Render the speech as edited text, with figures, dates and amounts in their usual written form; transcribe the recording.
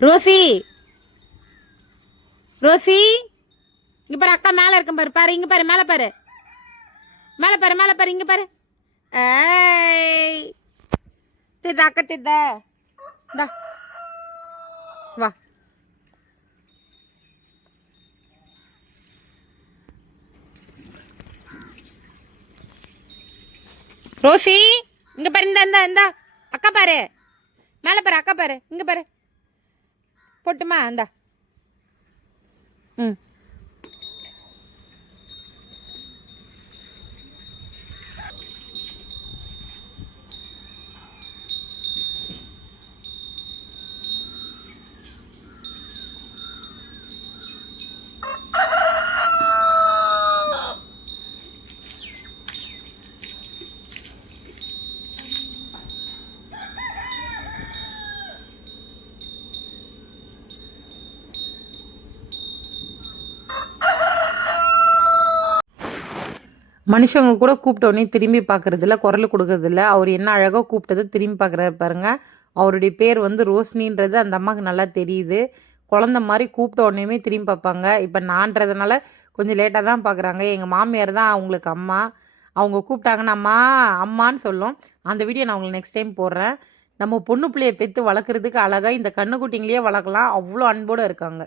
Rousey Rousey இங்க பாரு, அக்கா மேல இருக்கும் பாரு. பாரு இங்க பாரு, மேல பாரு, மேல பாரு, மேல பாரு, இங்க பாரு. ஏய் திதா அக்கா திதா. இந்தா வா. ரோசி இங்க பாரு, இந்த இந்த இந்த அக்கா பாரு, மேல பாரு, அக்கா பாரு, இங்க பாரு. போட்டுமா இந்தா. ம். மனுஷங்க கூட கூப்பிட்ட உடனே திரும்பி பார்க்கறதில்ல, குரல் கொடுக்கறதில்ல. அவர் என்ன அழகாக கூப்பிட்டது திரும்பி பார்க்குறாரு பாருங்க. அவருடைய பேர் வந்து ரோஷினின்றது அந்த அம்மாவுக்கு நல்லா தெரியுது. குழந்த மாதிரி கூப்பிட்ட உடனேயுமே திரும்பி பார்ப்பாங்க. இப்போ நான்றதுனால கொஞ்சம் லேட்டாக தான் பார்க்குறாங்க. எங்கள் மாமியார் தான் அவங்களுக்கு அம்மா. அவங்க கூப்பிட்டாங்கன்னா அம்மா அம்மான்னு சொல்லும். அந்த வீடியோ நான் உங்களுக்கு நெக்ஸ்ட் டைம் போடுறேன். நம்ம பொண்ணு பிள்ளையை பெற்று வளர்க்குறதுக்கு அழகாக இந்த கண்ணுக்குட்டிங்களையே வளர்க்கலாம். அவ்வளோ அன்போடு இருக்காங்க.